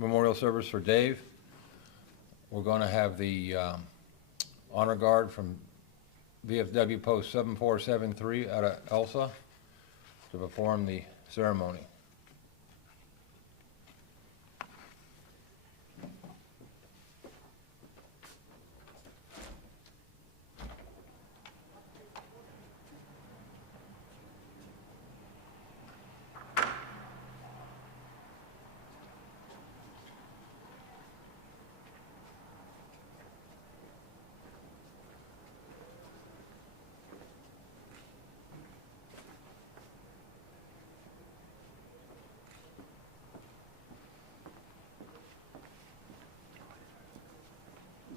memorial service for Dave. We're going to have the honor guard from VFW Post 7473 out of Elsa to perform the ceremony.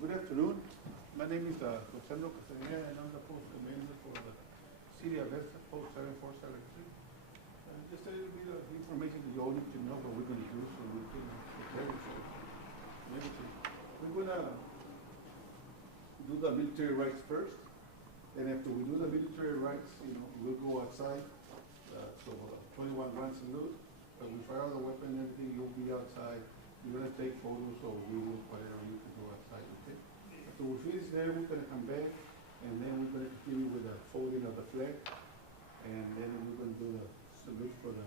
Good afternoon. My name is Rosendo Castaneda, and I'm the post commander for the City of Esta, Post 7473. Just a little bit of information that you all need to know what we're going to do so we can prepare ourselves. We're going to do the military rites first, and after we do the military rites, we'll go outside. So 21 runs and loot. When we fire the weapon and everything, you'll be outside. You're going to take photos or videos, whatever, you can go outside, okay? So we finish there, we're going to come back, and then we're going to continue with the folding of the flag, and then we're going to do the salute for the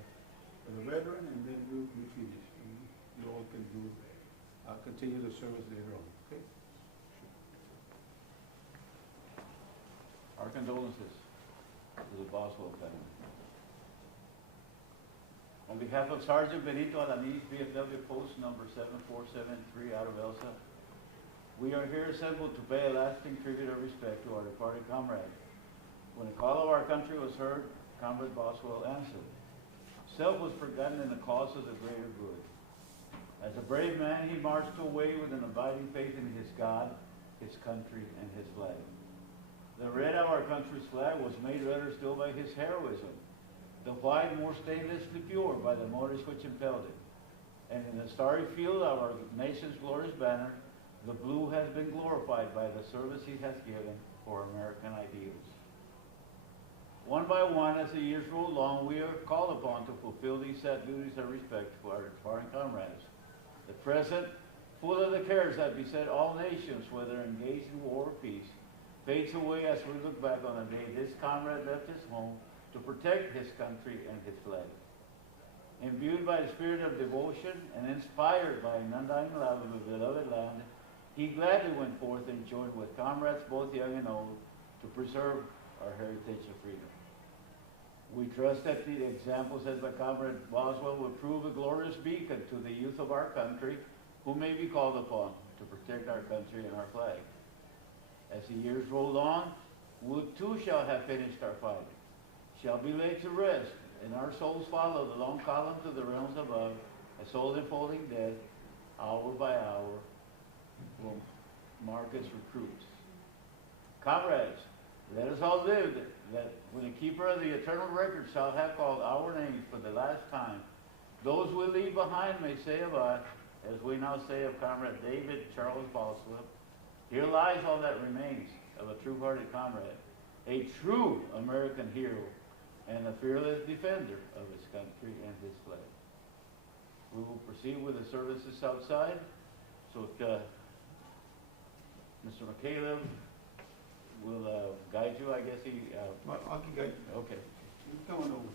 veteran, and then we'll be finished. And you all can do, continue the service later on, okay? Our condolences to the Boswell family. On behalf of Sergeant Benito Alanis, VFW Post number 7473 out of Elsa, we are here assembled to pay a lasting tribute of respect to our departed comrade. When the call of our country was heard, Comrade Boswell answered. Self was forgotten in the cause of the greater good. As a brave man, he marched away with an abiding faith in his God, his country, and his flag. The red of our country's flag was made redder still by his heroism. The white more stainlessly pure by the motives which impelled it. And in the starry field of our nation's glorious banner, the blue has been glorified by the service he has given for American ideals. One by one, as the years roll along, we are called upon to fulfill these sad duties of respect for our departing comrades. The present, full of the cares that beset all nations, whether engaged in war or peace, fades away as we look back on the day this comrade left his home to protect his country and his flag. Imbued by the spirit of devotion and inspired by an undying love of the beloved land, he gladly went forth and joined with comrades both young and old to preserve our heritage of freedom. We trust that the example set by Comrade Boswell will prove a glorious beacon to the youth of our country who may be called upon to protect our country and our flag. As the years roll on, we too shall have finished our fighting, shall be laid to rest, and our souls follow the long column to the realms above, as old enfolding death, hour by hour, will mark its recruits. Comrades, let us all live that when the keeper of the eternal record shall have called our names for the last time, those we leave behind may say of us, as we now say of Comrade David Charles Boswell, here lies all that remains of a true-hearted comrade, a true American hero, and a fearless defender of his country and his flag. We will proceed with the services outside. So Mr. McCaleb will guide you, I guess he... I can guide you. Okay. You come on over.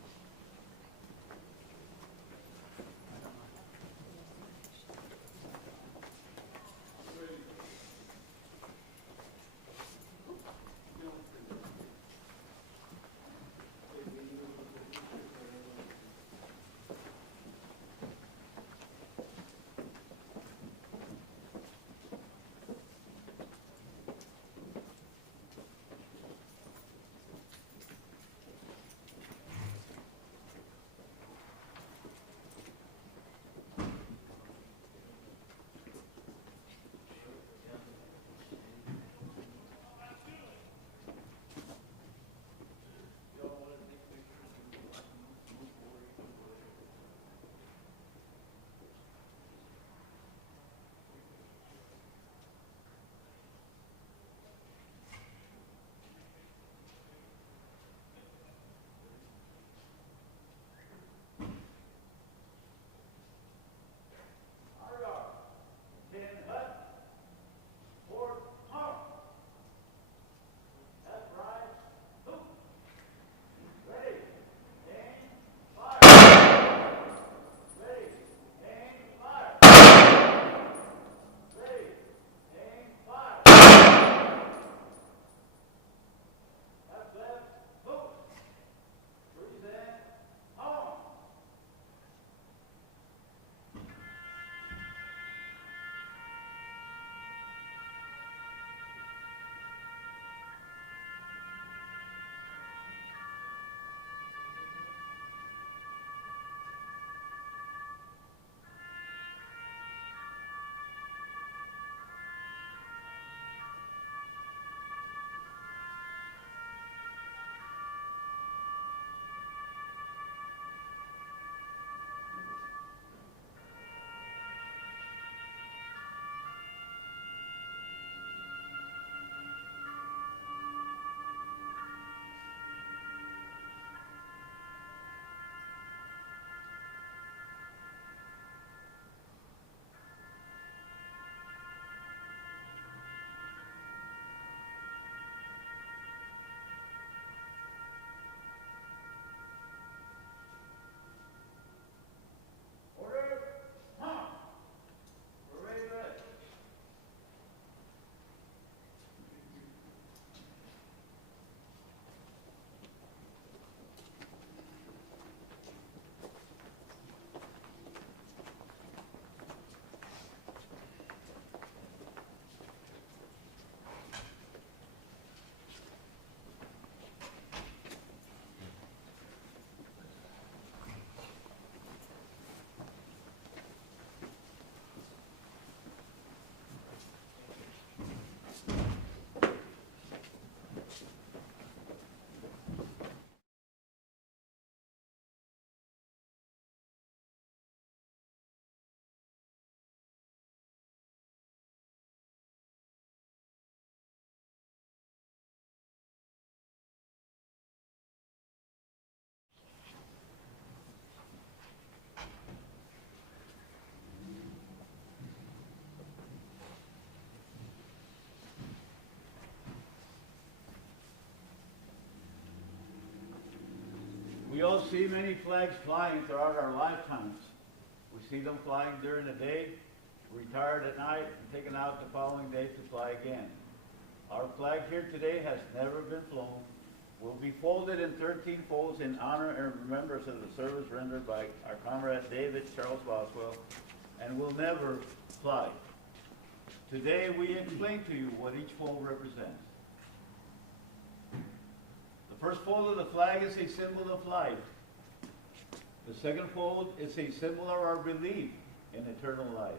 We all see many flags flying throughout our lifetimes. We see them flying during the day, retired at night, and taken out the following day to fly again. Our flag here today has never been flown, will be folded in 13 folds in honor and remembrance of the service rendered by our comrade David Charles Boswell, and will never fly. Today we explain to you what each fold represents. The first fold of the flag is a symbol of life. The second fold is a symbol of our belief in eternal life.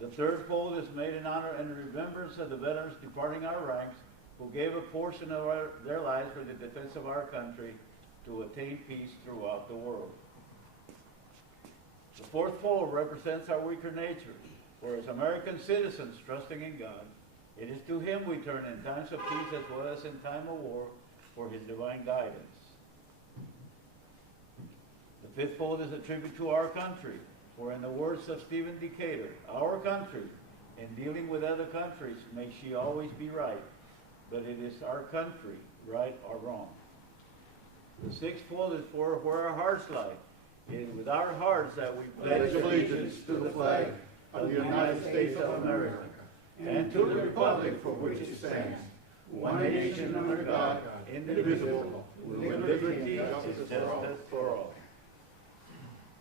The third fold is made in honor and remembrance of the veterans departing our ranks who gave a portion of their lives for the defense of our country to attain peace throughout the world. The fourth fold represents our weaker nature, for as American citizens trusting in God, it is to Him we turn in times of peace as well as in time of war for His divine guidance. The fifth fold is a tribute to our country, for in the words of Stephen Decatur, our country, in dealing with other countries, may she always be right, but it is our country, right or wrong. The sixth fold is for where our hearts lie. It is with our hearts that we pledge allegiance to the flag of the United States of America, and to the republic for which it stands, one nation under God, indivisible, with liberty and justice for all.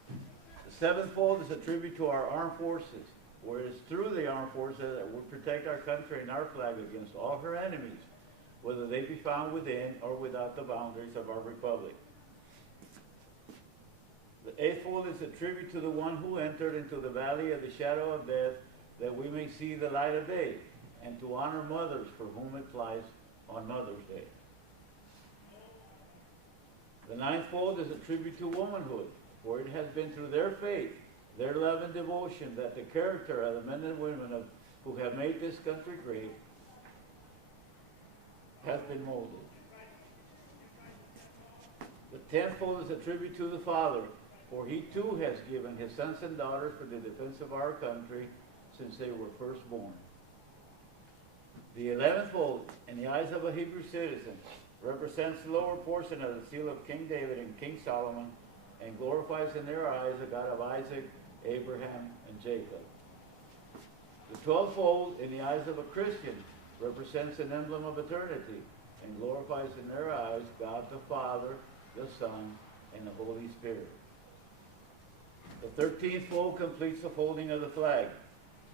The seventh fold is a tribute to our armed forces, where it is through the armed forces that we protect our country and our flag against all her enemies, whether they be found within or without the boundaries of our republic. The eighth fold is a tribute to the one who entered into the valley of the shadow of death, that we may see the light of day, and to honor mothers for whom it flies on Mother's Day. The ninth fold is a tribute to womanhood, for it has been through their faith, their love and devotion, that the character of the men and women who have made this country great has been molded. The tenth fold is a tribute to the Father, for He too has given His sons and daughters for the defense of our country since they were first born. The 11th fold, in the eyes of a Hebrew citizen, represents the lower portion of the seal of King David and King Solomon, and glorifies in their eyes the God of Isaac, Abraham, and Jacob. The 12th fold, in the eyes of a Christian, represents an emblem of eternity, and glorifies in their eyes God the Father, the Son, and the Holy Spirit. The 13th fold completes the folding of the flag.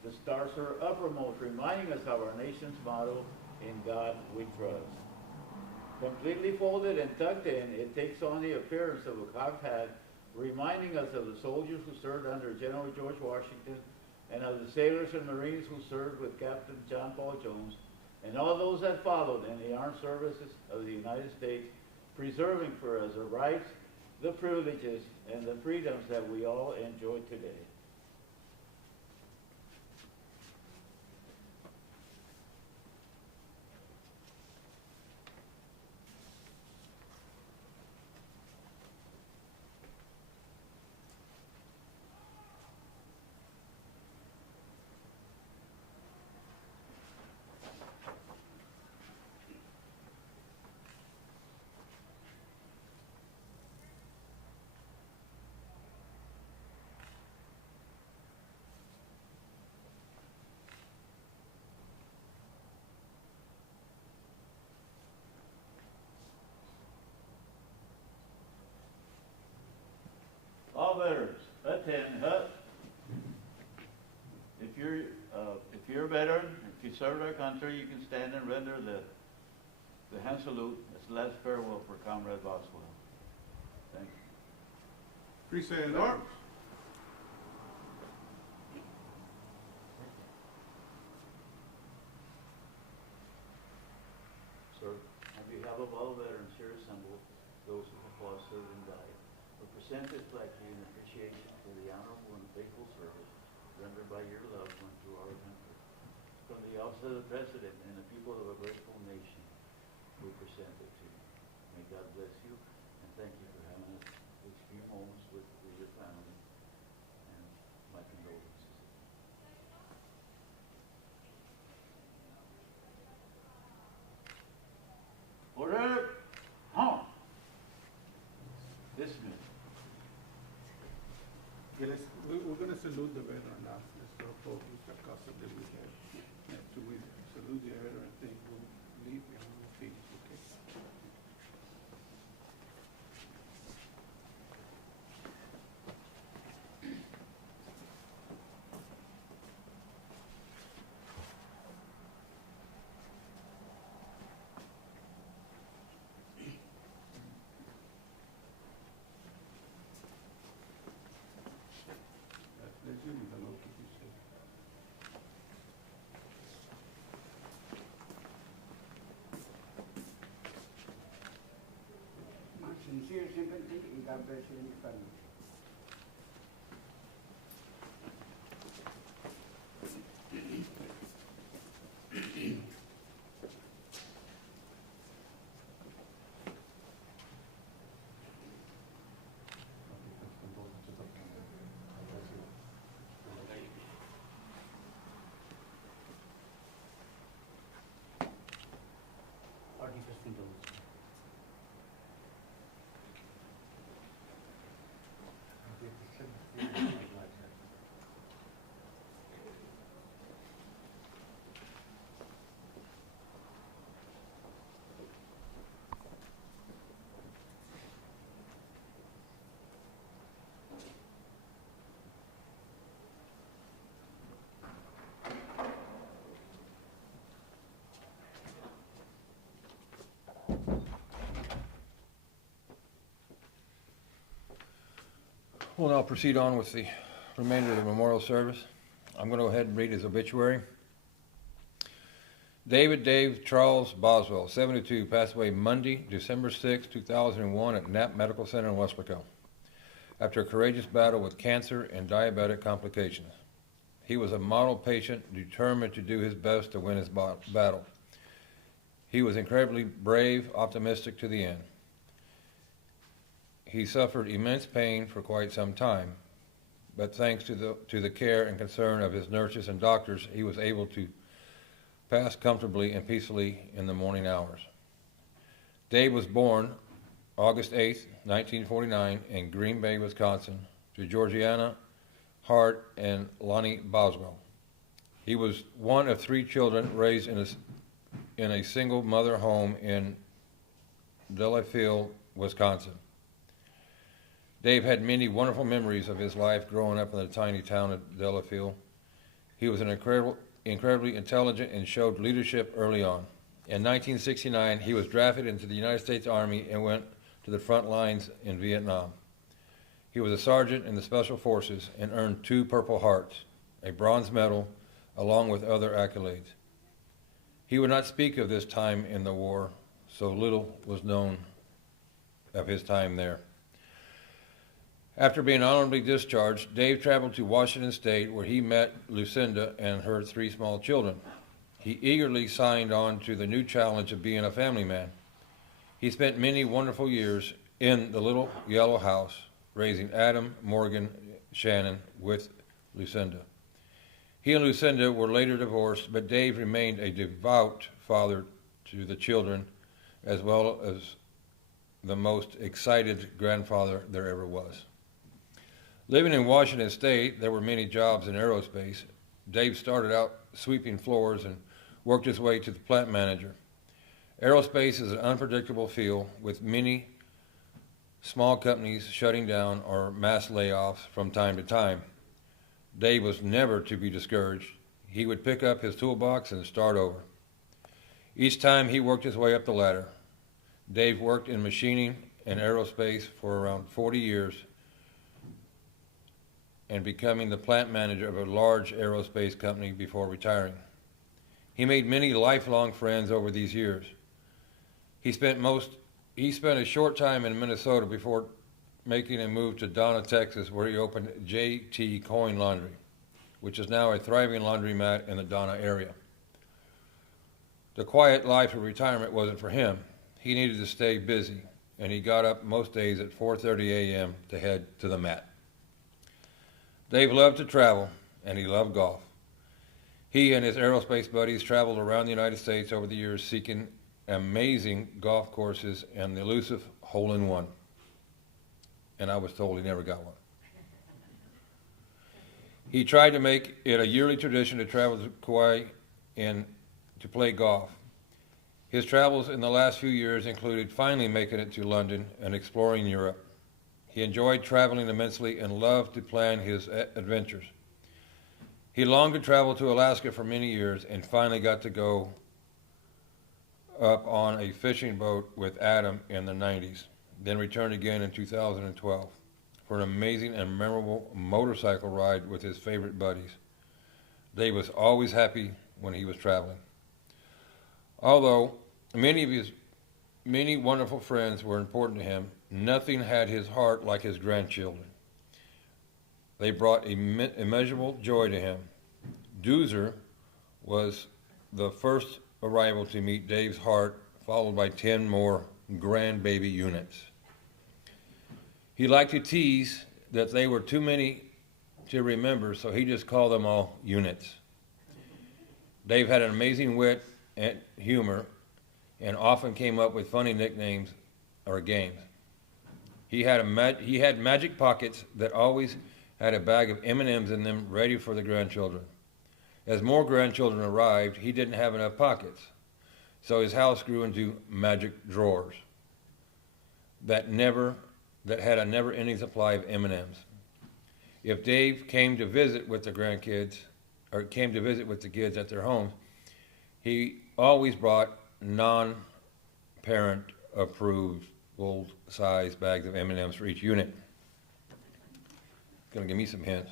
The stars are uppermost, reminding us of our nation's motto, "In God we trust." Completely folded and tucked in, it takes on the appearance of a cocked hat, reminding us of the soldiers who served under General George Washington, and of the sailors and Marines who served with Captain John Paul Jones, and all those that followed in the armed services of the United States, preserving for us the rights, the privileges, and the freedoms that we all enjoy today. All veterans, attend hut. If you're a veteran, if you served our country, you can stand and render the hand salute as the last farewell for Comrade Boswell. Thank you. Present arms. Sir, on behalf of all veterans here assembled, those who have lost, served, and died, we present this flag to you in appreciation for the honorable and faithful service rendered by your loved one to our country. From the office of the President and the people of a grateful nation, we present it to you. May God bless you, and thank you for having us these few moments with your family, and my condolences. Order! Home! God bless you and your family. Our deepest condolences. We'll now proceed on with the remainder of the memorial service. I'm going to go ahead and read his obituary. David Dave Charles Boswell, 72, passed away Monday, December 6, 2001 at Knapp Medical Center in Westlaco after a courageous battle with cancer and diabetic complications. He was a model patient determined to do his best to win his battle. He was incredibly brave, optimistic to the end. He suffered immense pain for quite some time, but thanks to the care and concern of his nurses and doctors, he was able to pass comfortably and peacefully in the morning hours. Dave was born August 8, 1949 in Green Bay, Wisconsin, to Georgiana Hart and Lonnie Boswell. He was one of 3 children raised in a single mother home in Delafield, Wisconsin. Dave had many wonderful memories of his life growing up in the tiny town of Delafield. He was an incredibly intelligent and showed leadership early on. In 1969, he was drafted into the United States Army and went to the front lines in Vietnam. He was a sergeant in the Special Forces and earned 2 Purple Hearts, a bronze medal, along with other accolades. He would not speak of this time in the war, so little was known of his time there. After being honorably discharged, Dave traveled to Washington State where he met Lucinda and her 3 small children. He eagerly signed on to the new challenge of being a family man. He spent many wonderful years in the little yellow house, raising Adam, Morgan, Shannon with Lucinda. He and Lucinda were later divorced, but Dave remained a devout father to the children, as well as the most excited grandfather there ever was. Living in Washington State, there were many jobs in aerospace. Dave started out sweeping floors and worked his way to the plant manager. Aerospace is an unpredictable field with many small companies shutting down or mass layoffs from time to time. Dave was never to be discouraged. He would pick up his toolbox and start over. Each time he worked his way up the ladder. Dave worked in machining and aerospace for around 40 years and becoming the plant manager of a large aerospace company before retiring. He made many lifelong friends over these years. He spent a short time in Minnesota before making a move to Donna, Texas, where he opened J.T. Coyne Laundry, which is now a thriving laundromat in the Donna area. The quiet life of retirement wasn't for him. He needed to stay busy, and he got up most days at 4:30 a.m. to head to the mat. Dave loved to travel, and he loved golf. He and his aerospace buddies traveled around the United States over the years seeking amazing golf courses and the elusive hole-in-one. And I was told he never got one. He tried to make it a yearly tradition to travel to Kauai and to play golf. His travels in the last few years included finally making it to London and exploring Europe. He enjoyed traveling immensely and loved to plan his adventures. He longed to travel to Alaska for many years and finally got to go up on a fishing boat with Adam in the 90s, then returned again in 2012 for an amazing and memorable motorcycle ride with his favorite buddies. Dave was always happy when he was traveling. Although many many wonderful friends were important to him, nothing had his heart like his grandchildren. They brought immeasurable joy to him. Doozer was the first arrival to meet Dave's heart, followed by 10 more grandbaby units. He liked to tease that they were too many to remember, so he just called them all units. Dave had an amazing wit and humor and often came up with funny nicknames or games. He had magic pockets that always had a bag of M&Ms in them ready for the grandchildren. As more grandchildren arrived, he didn't have enough pockets, so his house grew into magic drawers that had a never-ending supply of M&Ms. If Dave came to visit with the grandkids, or came to visit with the kids at their home, he always brought non-parent approved full-size bags of M&Ms for each unit. Gonna give me some hints.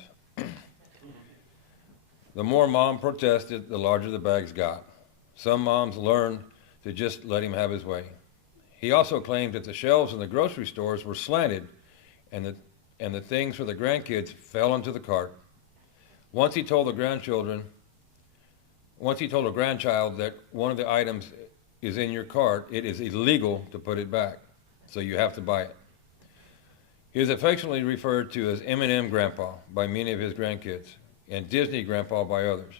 The more Mom protested, the larger the bags got. Some moms learned to just let him have his way. He also claimed that the shelves in the grocery stores were slanted and the things for the grandkids fell into the cart. Once he told a grandchild that one of the items is in your cart, it is illegal to put it back, so you have to buy it. He is affectionately referred to as M&M Grandpa by many of his grandkids, and Disney Grandpa by others.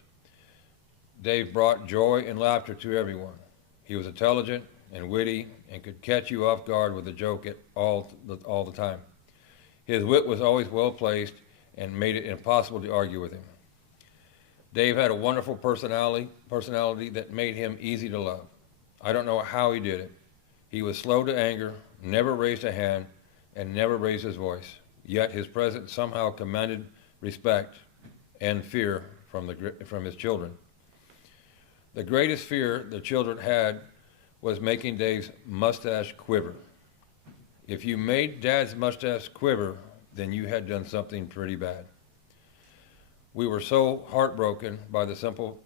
Dave brought joy and laughter to everyone. He was intelligent and witty and could catch you off guard with a joke all the time. His wit was always well placed and made it impossible to argue with him. Dave had a wonderful personality that made him easy to love. I don't know how he did it. He was slow to anger, never raised a hand, and never raised his voice. Yet his presence somehow commanded respect and fear from his children. The greatest fear the children had was making Dave's mustache quiver. If you made Dad's mustache quiver, then you had done something pretty bad. We were so heartbroken by the simple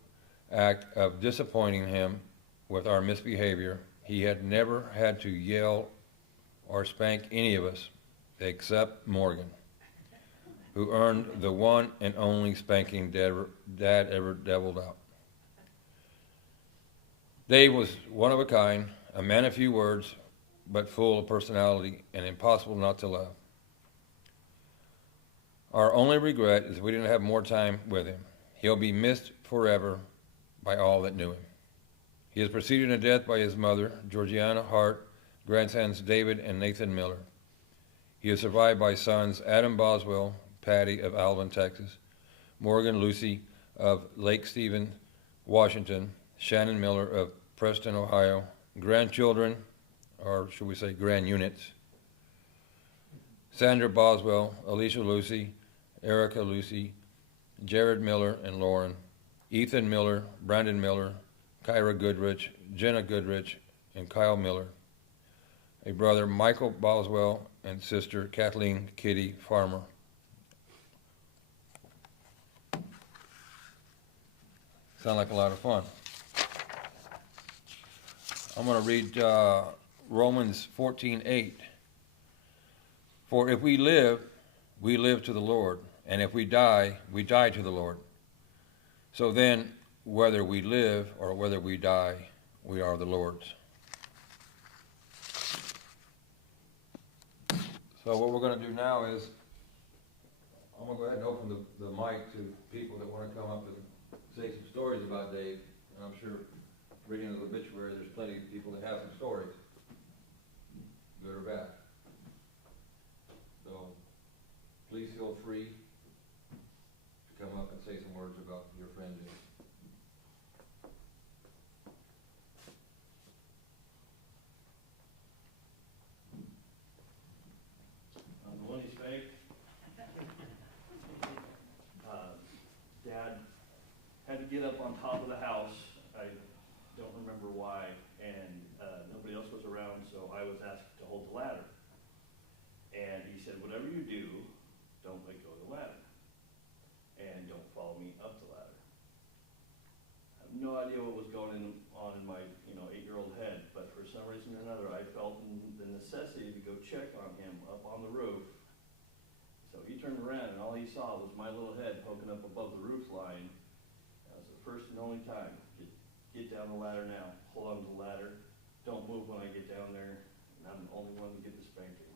act of disappointing him with our misbehavior. He had never had to yell or spank any of us except Morgan, who earned the one and only spanking Dad ever deviled out. Dave was one of a kind, a man of few words, but full of personality and impossible not to love. Our only regret is we didn't have more time with him. He'll be missed forever by all that knew him. He is preceded in death by his mother, Georgiana Hart, grandsons David and Nathan Miller. He is survived by sons Adam Boswell, Patty of Alvin, Texas, Morgan Lucy of Lake Stephen, Washington, Shannon Miller of Preston, Ohio, grandchildren, or should we say grand units, Sandra Boswell, Alicia Lucy, Erica Lucy, Jared Miller and Lauren, Ethan Miller, Brandon Miller, Kyra Goodrich, Jenna Goodrich, and Kyle Miller, a brother Michael Boswell, and sister Kathleen Kitty Farmer. Sound like a lot of fun. I'm going to read Romans 14:8. For if we live to the Lord, and if we die to the Lord. So then, whether we live or whether we die, we are the Lord's. So what we're going to do now is, I'm going to go ahead and open the mic to people that want to come up and say some stories about Dave. And I'm sure, reading the obituary, there's plenty of people that have some stories, good or bad. So please feel free to come up and say some words about your friend Dave. The one he spanked, Dad had to get up on top of the house. I don't remember why, and nobody else was around, so I was asked to hold the ladder. And he said, whatever you do, don't let go of the ladder, and don't follow me up the ladder. I have no idea what was going on in my 8-year-old head, but for some reason or another, I I felt the necessity to go check on him up on the roof. So he turned around and all he saw was my little head poking up above the roof line. That was the first and only time. Get down the ladder now, hold on to the ladder, don't move when I get down there, and I'm the only one to get the spanking.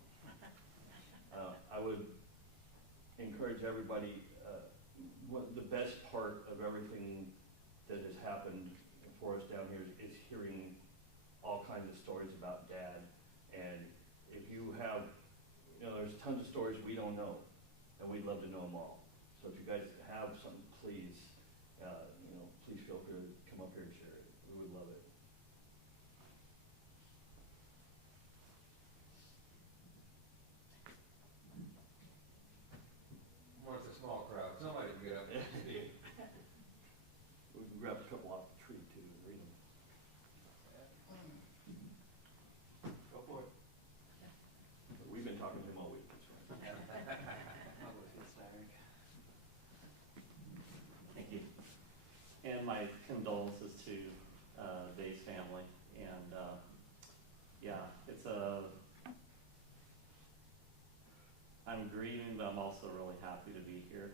I would encourage everybody, the best part of everything that has happened for us down here is hearing all kinds of stories about Dad. And if you have, there's tons of stories we don't know, and we'd love to know them all. So if you guys have something, please, please feel free to come up here and share it. We would love it. Well, it's a small crowd, somebody can get up and speak. We can grab a couple off the tree too and read them. Go for it. We've been talking to him all week. That's right. Thank you. And my condolences to Dave's family. And I'm grieving, but I'm also really happy to be here.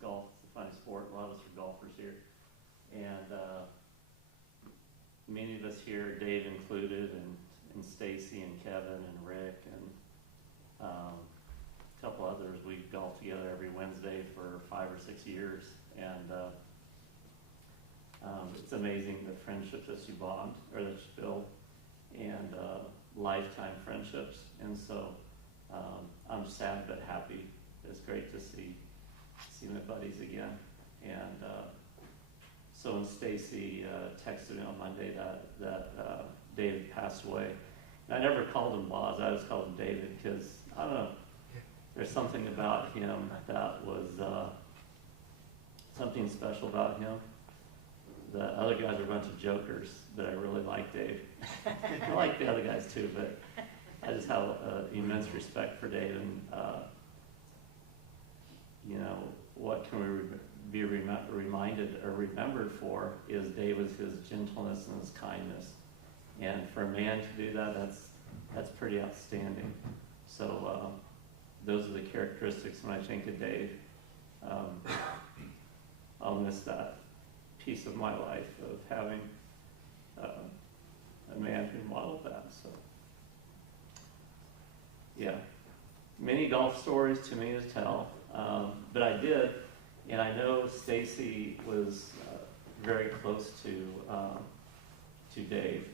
Golf is a fun sport. A lot of us are golfers here. And many of us here, Dave included, and Stacy and Kevin and Rick and a couple others, we golf together every Wednesday for 5 or 6 years. And it's amazing the friendships that you bond or that you build, and lifetime friendships. And so I'm sad but happy. It's great to see my buddies again. And so when Stacy texted me on Monday that David passed away, and I never called him Boz, I just called him David, because I don't know, there's something about him that was something special about him. The other guys are a bunch of jokers, but I really like Dave. I like the other guys too, but I just have immense respect for Dave. And what can we be reminded or remembered for is Dave was his gentleness and his kindness. And for a man to do that, that's pretty outstanding. So those are the characteristics when I think of Dave. I'll miss that piece of my life of having a man who modeled that. So yeah, many golf stories to me to tell, but I did, and I know Stacy was very close to Dave,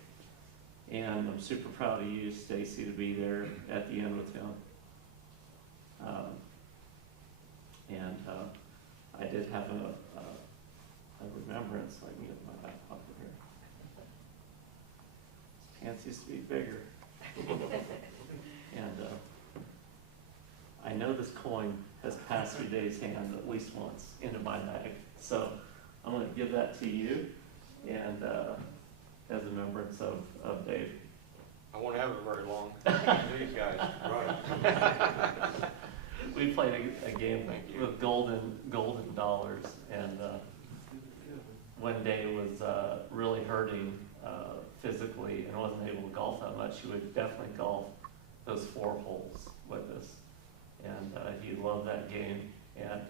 and I'm super proud of you, Stacy, to be there at the end with him. I did have a remembrance. I can get my back pocket here. His pants used to be bigger. And I know this coin has passed through Dave's hand at least once into my bag. So I'm going to give that to you, and as a remembrance of Dave. I won't have it very long. These guys, right. We played a game with golden dollars, and when Dave was really hurting physically and wasn't able to golf that much, he would definitely golf those 4 holes with us. And he loved that game. And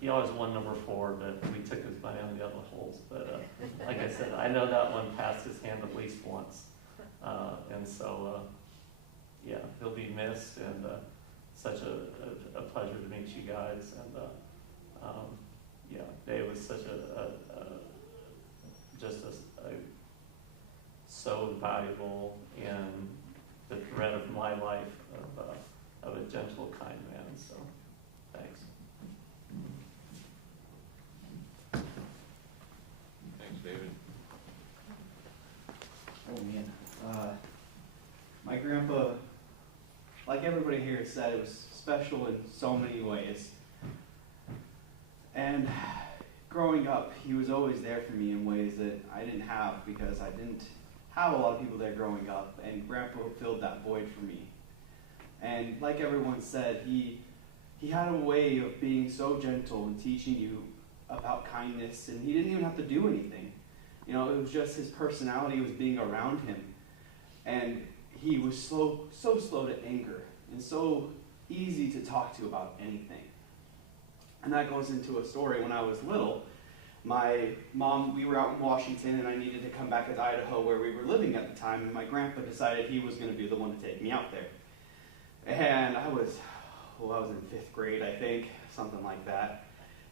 he always won number 4, but we took his money on the other holes. But like I said, I know that one passed his hand at least once. And so, yeah, he'll be missed, and such a pleasure to meet you guys. And yeah, Dave was such so valuable in the thread of my life of a gentle, kind man. So, thanks. Thanks, David. Oh man, my grandpa, like everybody here said, it was special in so many ways. And growing up, he was always there for me in ways that I didn't have, because I didn't have a lot of people there growing up, and Grandpa filled that void for me. And like everyone said, he had a way of being so gentle and teaching you about kindness, and he didn't even have to do anything. You know, it was just his personality was being around him. And he was so slow to anger and so easy to talk to about anything. And that goes into a story. When I was little, my mom, we were out in Washington and I needed to come back to Idaho where we were living at the time, and my grandpa decided he was going to be the one to take me out there. And I was in 5th grade, I think, something like that.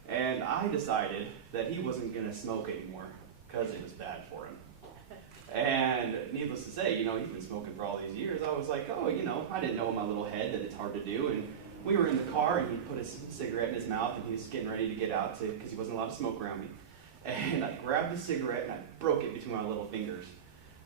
And I decided that he wasn't going to smoke anymore because it was bad for him. And needless to say, you know, he's been smoking for all these years. I was like, oh, you know, I didn't know in my little head that it's hard to do. And we were in the car, and he put his cigarette in his mouth, and he was getting ready to get out because he wasn't allowed to smoke around me. And I grabbed the cigarette, and I broke it between my little fingers.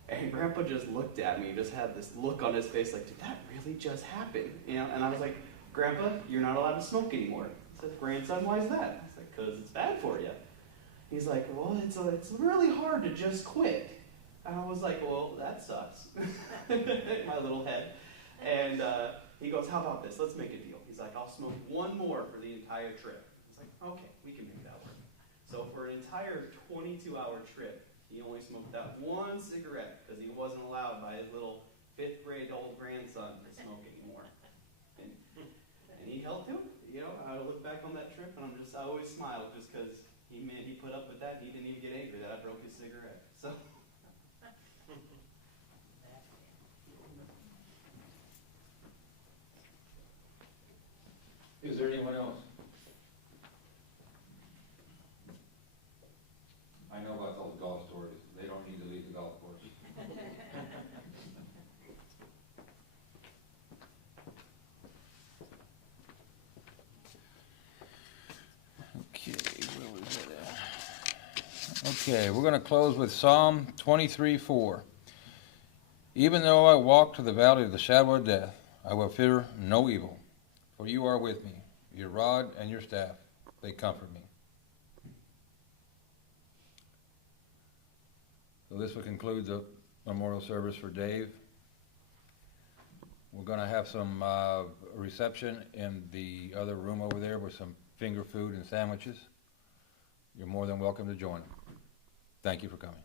And Grandpa just looked at me, just had this look on his face like, did that really just happen? You know? And I was like, Grandpa, you're not allowed to smoke anymore. He says, grandson, why is that? I was like, because it's bad for you. He's like, well, it's really hard to just quit. And I was like, well, that sucks. My little head. And he goes, how about this? Let's make a deal. He's like, I'll smoke one more for the entire trip. I was like, okay, we can make that work. So for an entire 22-hour trip, he only smoked that one cigarette because he wasn't allowed by his little 5th grade old grandson to smoke anymore. And he held to it. You know, I look back on that trip and I always smile just because he put up with that. And he didn't even get angry that I broke his cigarette. So. Is there anyone else? I know about those golf stories. They don't need to leave the golf course. Okay, where was that at? Okay, we're going to close with Psalm 23:4. Even though I walk to the valley of the shadow of death, I will fear no evil, for you are with me. Your rod and your staff, they comfort me. So this will conclude the memorial service for Dave. We're going to have some reception in the other room over there with some finger food and sandwiches. You're more than welcome to join. Thank you for coming.